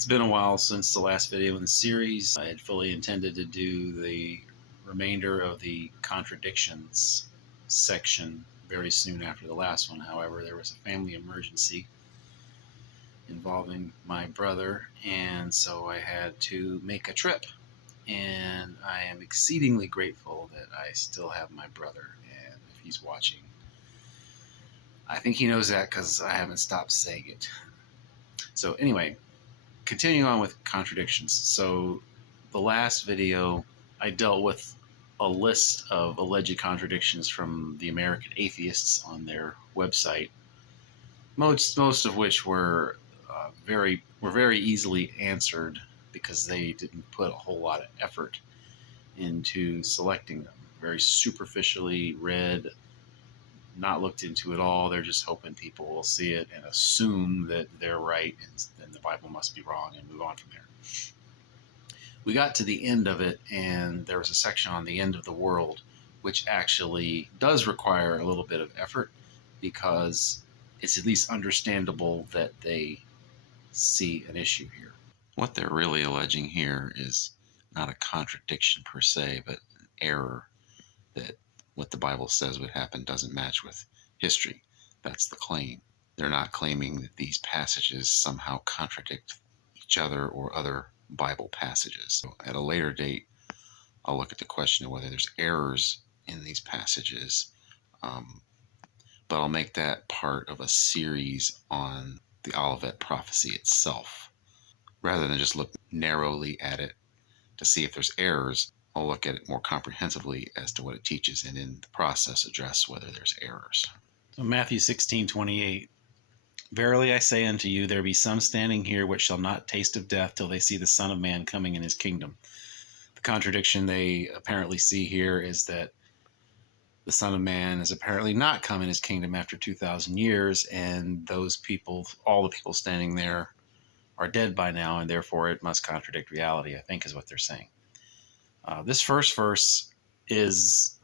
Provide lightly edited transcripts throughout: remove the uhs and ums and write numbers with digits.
It's been a while since the last video in the series. I had fully intended to do the remainder of the Contradictions section very soon after the last one. However, there was a family emergency involving my brother, and so I had to make a trip. And I am exceedingly grateful that I still have my brother, and if he's watching, I think he knows that because I haven't stopped saying it. So anyway, continuing on with contradictions. So the last video, I dealt with a list of alleged contradictions from the American Atheists on their website, most of which were very easily answered because they didn't put a whole lot of effort into selecting them. Very superficially read, not looked into at all. They're just hoping people will see it and assume that they're right, and then the Bible must be wrong, and move on from there. We got to the end of it, and there was a section on the end of the world, which actually does require a little bit of effort because it's at least understandable that they see an issue here. What they're really alleging here is not a contradiction per se, but an error that what the Bible says would happen doesn't match with history. That's the claim. They're not claiming that these passages somehow contradict each other or other Bible passages. So at a later date, I'll look at the question of whether there's errors in these passages, but I'll make that part of a series on the Olivet prophecy itself. Rather than just look narrowly at it to see if there's errors, I'll look at it more comprehensively as to what it teaches, and in the process address whether there's errors. So Matthew 16:28. Verily I say unto you, there be some standing here which shall not taste of death till they see the Son of Man coming in his kingdom. The contradiction they apparently see here is that the Son of Man is apparently not come in his kingdom after 2,000 years, and those people, all the people standing there, are dead by now, and therefore it must contradict reality, I think is what they're saying. This first verse is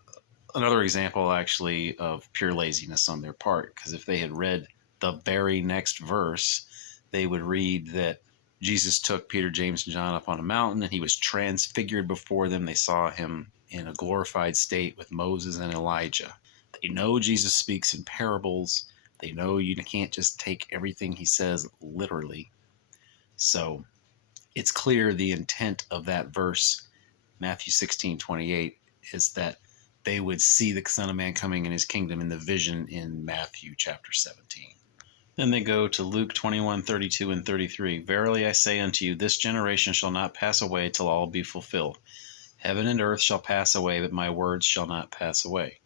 another example, actually, of pure laziness on their part, because if they had read the very next verse, they would read that Jesus took Peter, James, and John up on a mountain, and he was transfigured before them. They saw him in a glorified state with Moses and Elijah. They know Jesus speaks in parables. They know you can't just take everything he says literally. So it's clear the intent of that verse, Matthew 16:28, is that they would see the Son of Man coming in his kingdom in the vision in Matthew chapter 17. Then they go to Luke 21:32 and 33. Verily I say unto you, this generation shall not pass away till all be fulfilled. Heaven and earth shall pass away, but my words shall not pass away.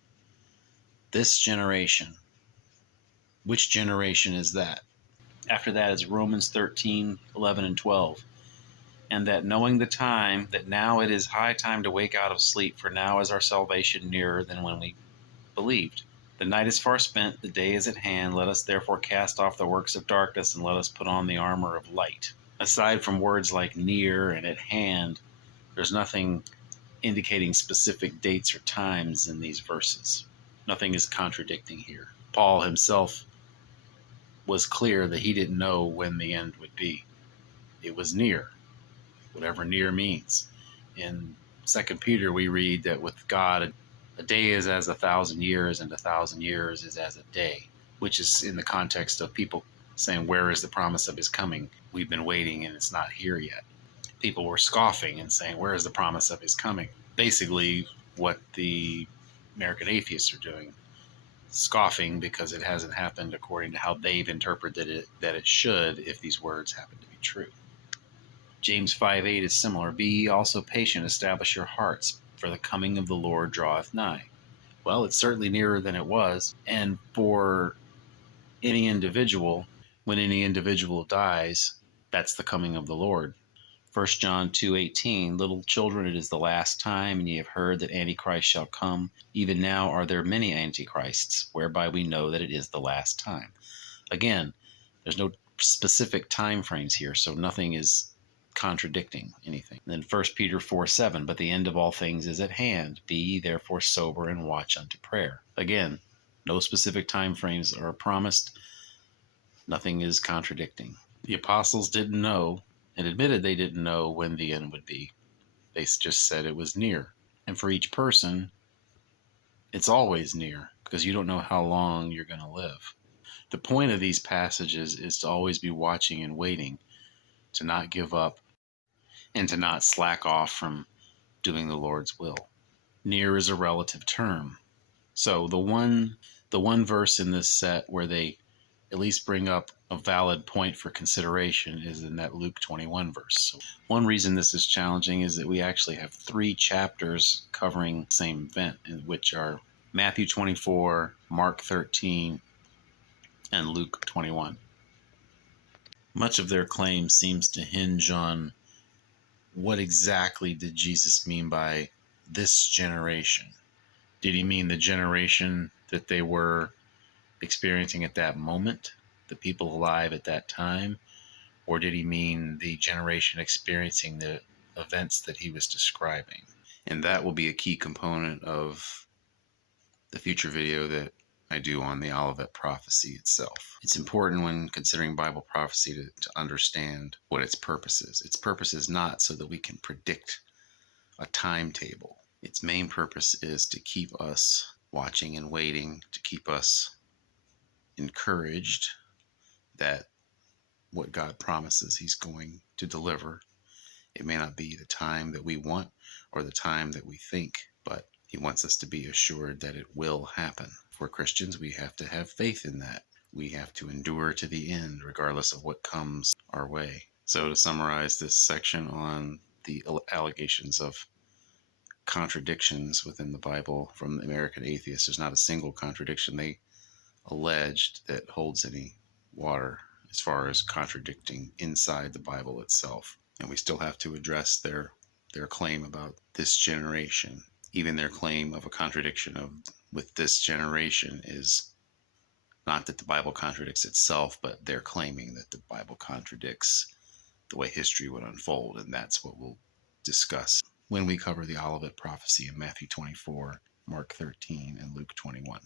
This generation. Which generation is that? After that is Romans 13:11 and 12. And that knowing the time, that now it is high time to wake out of sleep, for now is our salvation nearer than when we believed. The night is far spent, the day is at hand. Let us therefore cast off the works of darkness, and let us put on the armor of light. Aside from words like near and at hand, there's nothing indicating specific dates or times in these verses. Nothing is contradicting here. Paul himself was clear that he didn't know when the end would be. It was near, whatever near means. In 2 Peter, we read that with God, a day is as 1,000 years, and 1,000 years is as a day, which is in the context of people saying, where is the promise of his coming? We've been waiting and it's not here yet. People were scoffing and saying, where is the promise of his coming? Basically, what the American Atheists are doing. Scoffing because it hasn't happened according to how they've interpreted it, that it should if these words happen to be true. James 5:8 is similar. Be ye also patient, establish your hearts, for the coming of the Lord draweth nigh. Well, it's certainly nearer than it was, and for any individual, when any individual dies, that's the coming of the Lord. 1 John 2:18, little children, it is the last time, and ye have heard that Antichrist shall come. Even now are there many Antichrists, whereby we know that it is the last time. Again, there's no specific time frames here, so nothing is contradicting anything. And then 1 Peter 4:7, but the end of all things is at hand. Be ye therefore sober and watch unto prayer. Again, no specific time frames are promised. Nothing is contradicting. The apostles didn't know, and admitted they didn't know when the end would be. They just said it was near. And for each person, it's always near because you don't know how long you're going to live. The point of these passages is to always be watching and waiting, to not give up, and to not slack off from doing the Lord's will. Near is a relative term. So the one verse in this set where they at least bring up a valid point for consideration is in that Luke 21 verse. So one reason this is challenging is that we actually have 3 chapters covering the same event, which are Matthew 24, Mark 13, and Luke 21. Much of their claim seems to hinge on what exactly did Jesus mean by this generation? Did he mean the generation that they were experiencing at that moment, the people alive at that time? Or did he mean the generation experiencing the events that he was describing? And that will be a key component of the future video that I do on the Olivet prophecy itself. It's important when considering Bible prophecy to understand what its purpose is. Its purpose is not so that we can predict a timetable. Its main purpose is to keep us watching and waiting, to keep us encouraged that what God promises he's going to deliver, it may not be the time that we want or the time that we think, but he wants us to be assured that it will happen. For Christians, we have to have faith in that. We have to endure to the end, regardless of what comes our way. So to summarize this section on the allegations of contradictions within the Bible from the American Atheists, there's not a single contradiction they alleged that holds any water as far as contradicting inside the Bible itself. And we still have to address their claim about this generation. Even their claim of a contradiction with this generation is not that the Bible contradicts itself, but they're claiming that the Bible contradicts the way history would unfold. And that's what we'll discuss when we cover the Olivet prophecy in Matthew 24, Mark 13, and Luke 21.